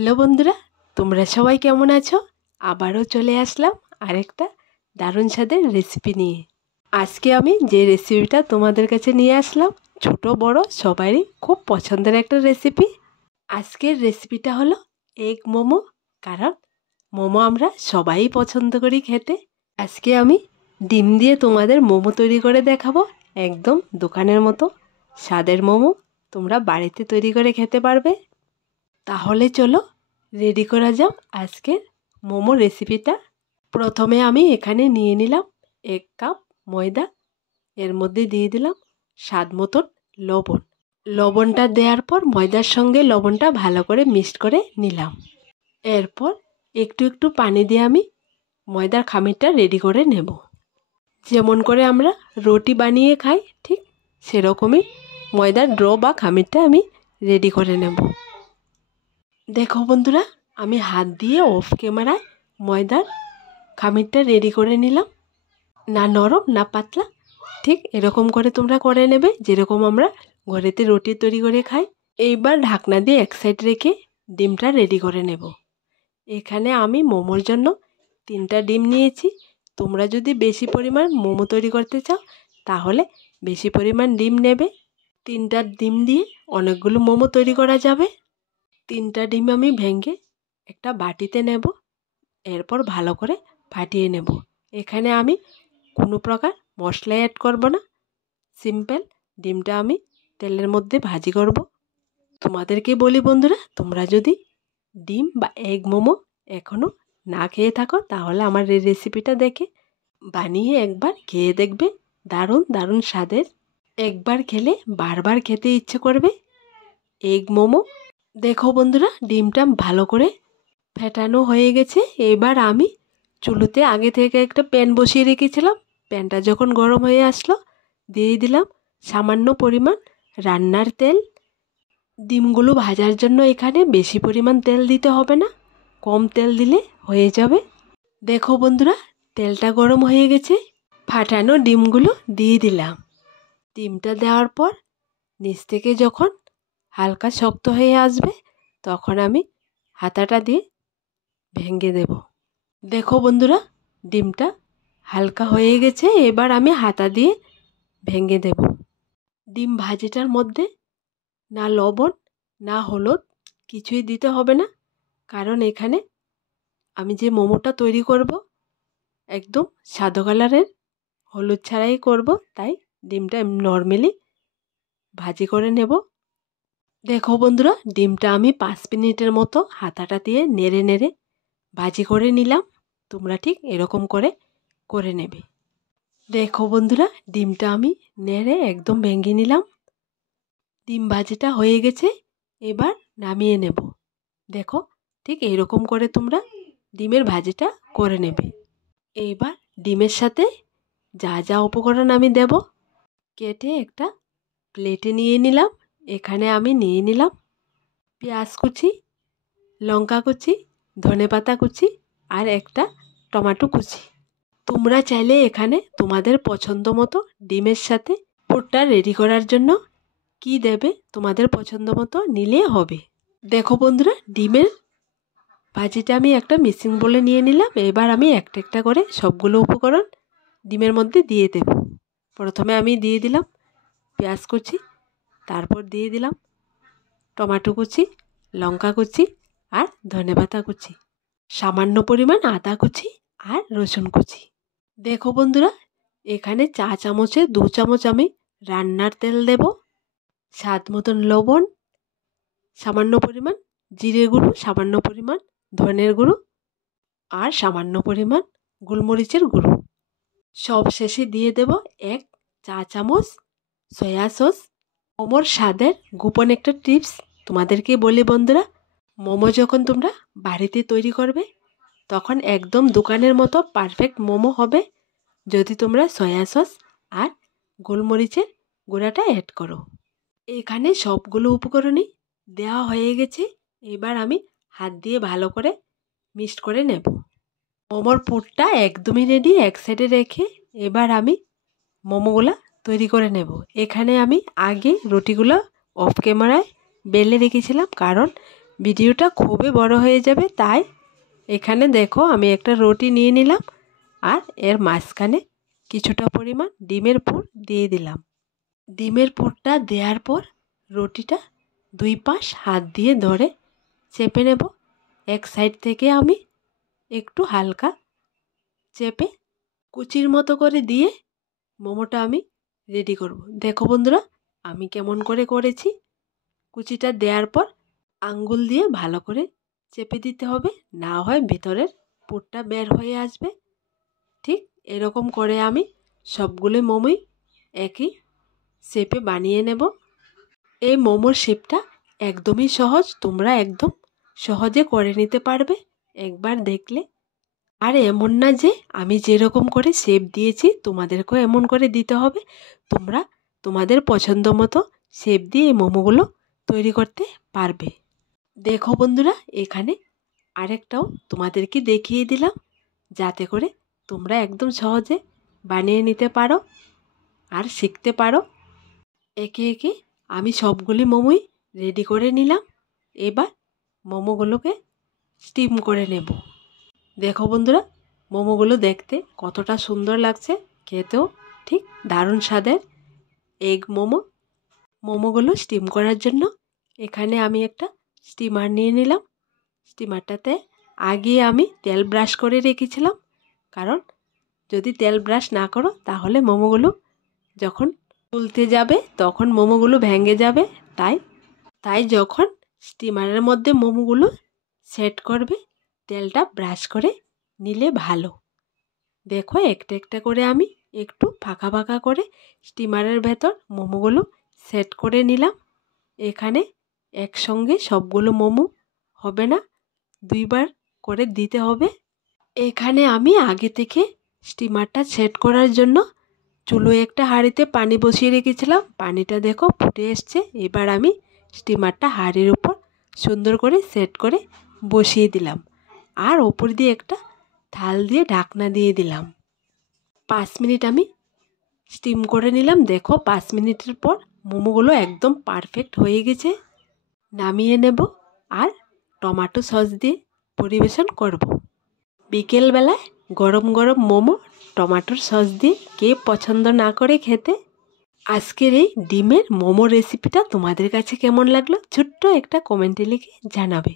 Hello বন্ধুরা, তোমরা সবাই কেমন আছো? আবারও চলে আসলাম আরেকটা দারুণ স্বাদের রেসিপি নিয়ে। আজকে আমি যে রেসিপিটা তোমাদের কাছে নিয়ে আসলাম, ছোট বড় সবারই খুব পছন্দের একটা রেসিপি। আজকের রেসিপিটা হলো এগ মোমো। কারণ মোমো আমরা সবাই পছন্দ করি খেতে। আজকে আমি ডিম দিয়ে তোমাদের মোমো তৈরি করে দেখাবো। একদম দোকানের মতো স্বাদের মোমো তোমরা বাড়িতে তৈরি করে খেতে পারবে। তাহলে চলো রেডি করা যাক আজকের মোমো রেসিপিটা। প্রথমে আমি এখানে নিয়ে নিলাম 1 কাপ ময়দা। এর মধ্যে দিয়ে দিলাম স্বাদ মতন লবণ। লবণটা দেওয়ার পর ময়দার সঙ্গে লবণটা ভালো করে মিক্সড করে নিলাম। এরপর একটু একটু পানি দিয়ে আমি ময়দার খামিরটা রেডি করে নেব। যেমন করে আমরা রুটি বানিয়ে খাই ঠিক সেরকমই ময়দার ডো বা খামিরটা আমি রেডি করে নেব। দেখো বন্ধুরা, আমি হাত দিয়ে অফ ক্যামেরায় ময়দার খামিরটা রেডি করে নিলাম। না নরম না পাতলা, ঠিক এরকম করে তোমরা করে নেবে যেরকম আমরা ঘরেতে রুটি তৈরি করে খাই। এইবার ঢাকনা দিয়ে এক সাইড রেখে ডিমটা রেডি করে নেব। এখানে আমি মোমোর জন্য 3টা ডিম নিয়েছি। তোমরা যদি বেশি পরিমাণ মোমো তৈরি করতে চাও তাহলে বেশি পরিমাণ ডিম নেবে। 3টা ডিম দিয়ে অনেকগুলো মোমো তৈরি করা যাবে। 3টা ডিম আমি ভেঙে একটা বাটিতে নেব। এরপর ভালো করে ফাটিয়ে নেব। এখানে আমি কোনো প্রকার মশলা অ্যাড করব না। সিম্পল ডিমটা আমি তেলের মধ্যে ভাজি করব। তোমাদেরকে বলি বন্ধুরা, তোমরা যদি ডিম বা এগ মোমো এখনও না খেয়ে থাকো তাহলে আমার এই রেসিপিটা দেখে বানিয়ে একবার খেয়ে দেখবে। দারুণ দারুণ স্বাদের। একবার খেলে বারবার খেতে ইচ্ছে করবে এগ মোমো। দেখো বন্ধুরা, ডিমটা ভালো করে ফেটানো হয়ে গেছে। এবার আমি চুলোতে আগে থেকে একটা প্যান বসিয়ে রেখেছিলাম। প্যানটা যখন গরম হয়ে আসলো দিয়ে দিলাম সামান্য পরিমাণ রান্নার তেল। ডিমগুলো ভাজার জন্য এখানে বেশি পরিমাণ তেল দিতে হবে না, কম তেল দিলে হয়ে যাবে। দেখো বন্ধুরা, তেলটা গরম হয়ে গেছে। ফাটানো ডিমগুলো দিয়ে দিলাম। ডিমটা দেওয়ার পর নিচ থেকে যখন হালকা শক্ত হয়ে আসবে তখন আমি হাতাটা দিয়ে ভেঙে দেব। দেখো বন্ধুরা, ডিমটা হালকা হয়ে গেছে। এবার আমি হাতা দিয়ে ভেঙে দেব। ডিম ভাজিটার মধ্যে না লবণ না হলুদ কিছুই দিতে হবে না, কারণ এখানে আমি যে মোমোটা তৈরি করব একদম সাদা কালারের, হলুদ ছাড়াই করব, তাই ডিমটা নর্মালি ভাজি করে নেব। দেখো বন্ধুরা, ডিমটা আমি 5 মিনিটের মতো হাতাটা দিয়ে নেড়ে নেড়ে ভাজি করে নিলাম। তোমরা ঠিক এরকম করে করে নেবে। দেখো বন্ধুরা, ডিমটা আমি নেড়ে একদম ভেঙে নিলাম। ডিম ভাজিটা হয়ে গেছে, এবার নামিয়ে নেব। দেখো ঠিক এইরকম করে তোমরা ডিমের ভাজিটা করে নেবে। এইবার ডিমের সাথে যা যা উপকরণ আমি দেব কেটে একটা প্লেটে নিয়ে নিলাম। এখানে আমি নিয়ে নিলাম পেঁয়াজ কুচি, লঙ্কা কুচি, ধনেপাতা কুচি আর একটা টমেটো কুচি। তোমরা চাইলে এখানে তোমাদের পছন্দ মতো ডিমের সাথে পুরটা রেডি করার জন্য কি দেবে তোমাদের পছন্দ মতো নিলে হবে। দেখো বন্ধুরা, ডিমের ভাজিটা আমি একটা মিক্সিং বোলে নিয়ে নিলাম। এবার আমি একটা একটা করে সবগুলো উপকরণ ডিমের মধ্যে দিয়ে দেব। প্রথমে আমি দিয়ে দিলাম পেঁয়াজ কুচি, তারপর দিয়ে দিলাম টমেটো কুচি, লঙ্কা কুচি আর ধনেপাতা কুচি, সামান্য পরিমাণ আদা কুচি আর রসুন কুচি। দেখো বন্ধুরা, এখানে চা চামচে 2 চামচ আমি রান্নার তেল দেব, স্বাদ মতন লবণ, সামান্য পরিমাণ জিরে গুঁড়ো, সামান্য পরিমাণ ধনের গুঁড়ো আর সামান্য পরিমাণ গোলমরিচের গুঁড়ো। সব শেষে দিয়ে দেব 1 চা চামচ সয়া সস। মোমোর স্বাদের গোপন একটা টিপস তোমাদেরকে বলি বন্ধুরা, মোমো যখন তোমরা বাড়িতে তৈরি করবে তখন একদম দোকানের মতো পারফেক্ট মোমো হবে যদি তোমরা সয়া সস আর গোলমরিচের গুঁড়াটা অ্যাড করো। এখানে সবগুলো উপকরণই দেওয়া হয়ে গেছে। এবার আমি হাত দিয়ে ভালো করে মিক্সড করে নেব। মোমোর পুরটা একদমই রেডি। এক সাইডে রেখে এবার আমি মোমোগুলা তৈরি করে নেব। এখানে আমি আগে রুটিগুলো অফ ক্যামেরায় বেলে রেখেছিলাম, কারণ ভিডিওটা খুবই বড় হয়ে যাবে, তাই এখানে দেখো আমি একটা রুটি নিয়ে নিলাম আর এর মাঝখানে কিছুটা পরিমাণ ডিমের পুর দিয়ে দিলাম। ডিমের পুরটা দেওয়ার পর রুটিটা দুই পাশ হাত দিয়ে ধরে চেপে নেব। এক সাইড থেকে আমি একটু হালকা চেপে কুচির মতো করে দিয়ে মোমোটা আমি রেডি করব। দেখো বন্ধুরা আমি কেমন করে করেছি। কুচিটা দেওয়ার পর আঙ্গুল দিয়ে ভালো করে চেপে দিতে হবে, না হয় ভেতরের পুরটা বের হয়ে আসবে। ঠিক এরকম করে আমি সবগুলো মোমোই একই শেপে বানিয়ে নেব। এই মোমোর শেপটা একদমই সহজ, তোমরা একদম সহজে করে নিতে পারবে একবার দেখলে। আর এমন না যে আমি যেরকম করে শেপ দিয়েছি তোমাদেরকেও এমন করে দিতে হবে। তোমরা তোমাদের পছন্দ মতো শেপ দিয়ে এই মোমোগুলো তৈরি করতে পারবে। দেখো বন্ধুরা এখানে আরেকটাও তোমাদেরকে দেখিয়ে দিলাম, যাতে করে তোমরা একদম সহজে বানিয়ে নিতে পারো আর শিখতে পারো। একে একে আমি সবগুলি মোমোই রেডি করে নিলাম। এবার মোমোগুলোকে স্টিম করে নেব। দেখো বন্ধুরা মোমোগুলো দেখতে কতটা সুন্দর লাগছে, খেতেও ঠিক দারুণ স্বাদের এগ মোমো। মোমোগুলো স্টিম করার জন্য এখানে আমি একটা স্টিমার নিয়ে নিলাম। স্টিমারটাতে আগে আমি তেল ব্রাশ করে রেখেছিলাম, কারণ যদি তেল ব্রাশ না করো তাহলে মোমোগুলো যখন তুলতে যাবে তখন মোমোগুলো ভেঙে যাবে। তাই যখন স্টিমারের মধ্যে মোমোগুলো সেট করবে তেলটা ব্রাশ করে নিলে ভালো। দেখো একটা একটা করে আমি একটু ফাঁকা ফাঁকা করে স্টিমারের ভেতর মোমোগুলো সেট করে নিলাম। এখানে একসঙ্গে সবগুলো মোমো হবে না, দুইবার করে দিতে হবে। এখানে আমি আগে থেকে স্টিমারটা সেট করার জন্য চুলোয় একটা হাঁড়িতে পানি বসিয়ে রেখেছিলাম। পানিটা দেখো ফুটে এসছে। এবার আমি স্টিমারটা হাঁড়ির উপর সুন্দর করে সেট করে বসিয়ে দিলাম আর ওপর দিয়ে একটা থাল দিয়ে ঢাকনা দিয়ে দিলাম। 5 মিনিট আমি স্টিম করে নিলাম। দেখো 5 মিনিটের পর মোমোগুলো একদম পারফেক্ট হয়ে গেছে। নামিয়ে নেব আর টমেটো সস দিয়ে পরিবেশন করব। বিকেলবেলায় গরম গরম মোমো টমেটোর সস দিয়ে কে পছন্দ না করে খেতে। আজকের এই ডিমের মোমো রেসিপিটা তোমাদের কাছে কেমন লাগলো ছোট্ট একটা কমেন্টে লিখে জানাবে।